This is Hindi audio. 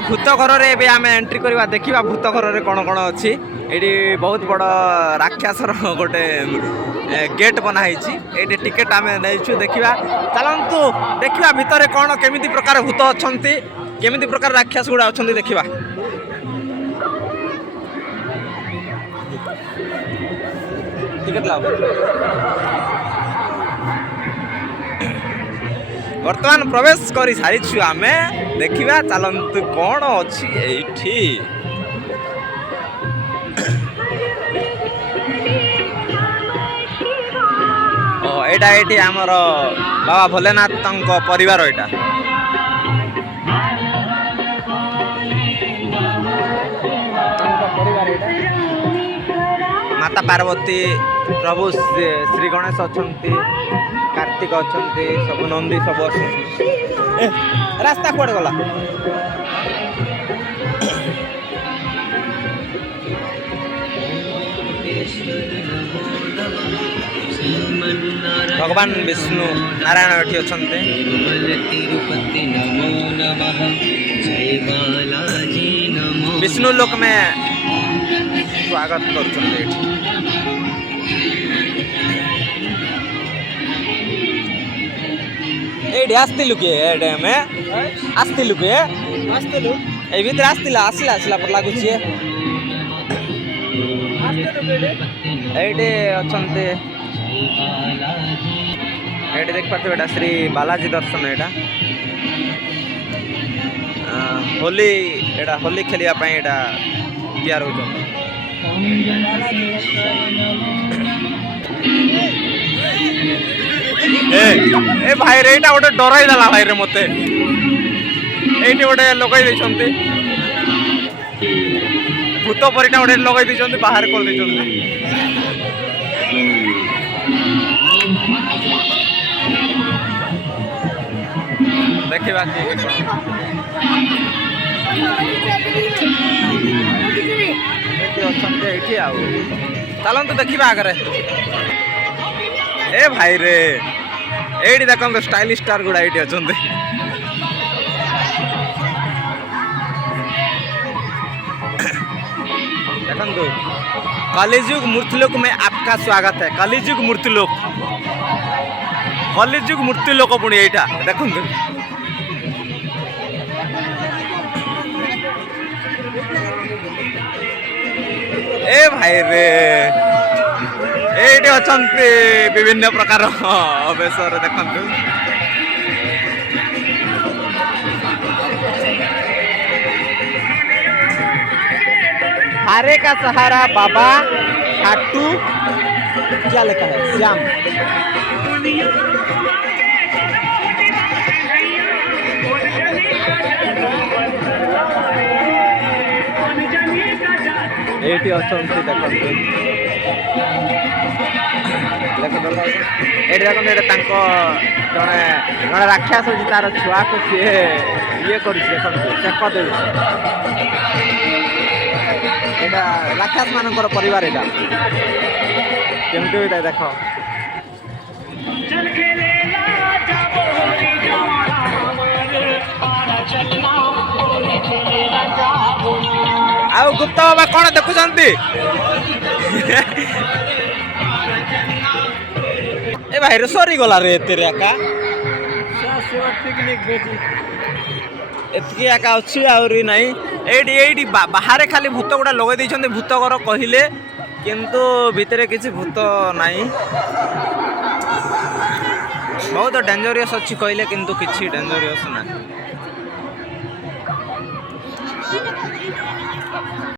भूत घर रे आम एंट्री करवा देखा भूत घर रे कौन कौन अच्छी ये बहुत बड़ राक्षसर गोटे गेट बनाई ये टिकेट आम नहीं देखा चलतु देखा भितर कौन केमी प्रकार भूत अच्छा केमी प्रकार राक्षस गुड़ा अच्छा देखा टिकेट लाभ बर्तमान प्रवेश कर सारी आम देखा चलतु कौन अच्छी ये एटा ये आमर बाबा भोलेनाथ परिवार यहाँ माता पार्वती प्रभु श्री गणेश अच्छा कार्तिक अच्छा सब नंदी सब रास्ता कुआडे गला भगवान विष्णु नारायण ये अच्छा विष्णु लोक में स्वागत कर आसलु किए आसलु किए आसलु ये आसला आसला आसला पर लगुच ये अच्छा ये देख पार्थ एटा श्री बालाजी दर्शन यहाँ होली एटा होली खेलिया एटा तैयार हो ए भाई रे एटा गोटे डराई देला भाई रे मते एटी गोटे लगई दैछन्ते भूत परिटा गोटे लगई दैछन्ते बाहर कर दैछन्ते देखिबा कि चलतु देखा आगे ए भाई रे ये देखो स्टाइलिश स्टार गुड़ा ये अच्छा देखो कलिजुग मूर्तिलोक में आपका स्वागत है कलिजुग मूर्तिलोक पुणी यहाँ देखो ए भाई रे ये अच्छा विभिन्न प्रकार अवेश देखु हारे का सहारा बाबा खाटू क्या लिखा है श्याम ये अच्छा देखो ये देखो जड़े जड़े राक्षस अच्छी तार छुआ को सी ये कर राक्षस मान परिवार यहाँ केमती होता है देख आउ गुप्ता बाबा कौन देखुंत ए भाई सरी गला रे तेरे एका एतकी एका अच्छी आउरी नहीं एडी बाहर खाली भूत गुड़ा लगे देइछन्ते भूत घर कहले किंतु भितरे किसी भूत नहीं बहुत डेंजरियस अच्छी कहले किंतु किसी डेंजरियस ना।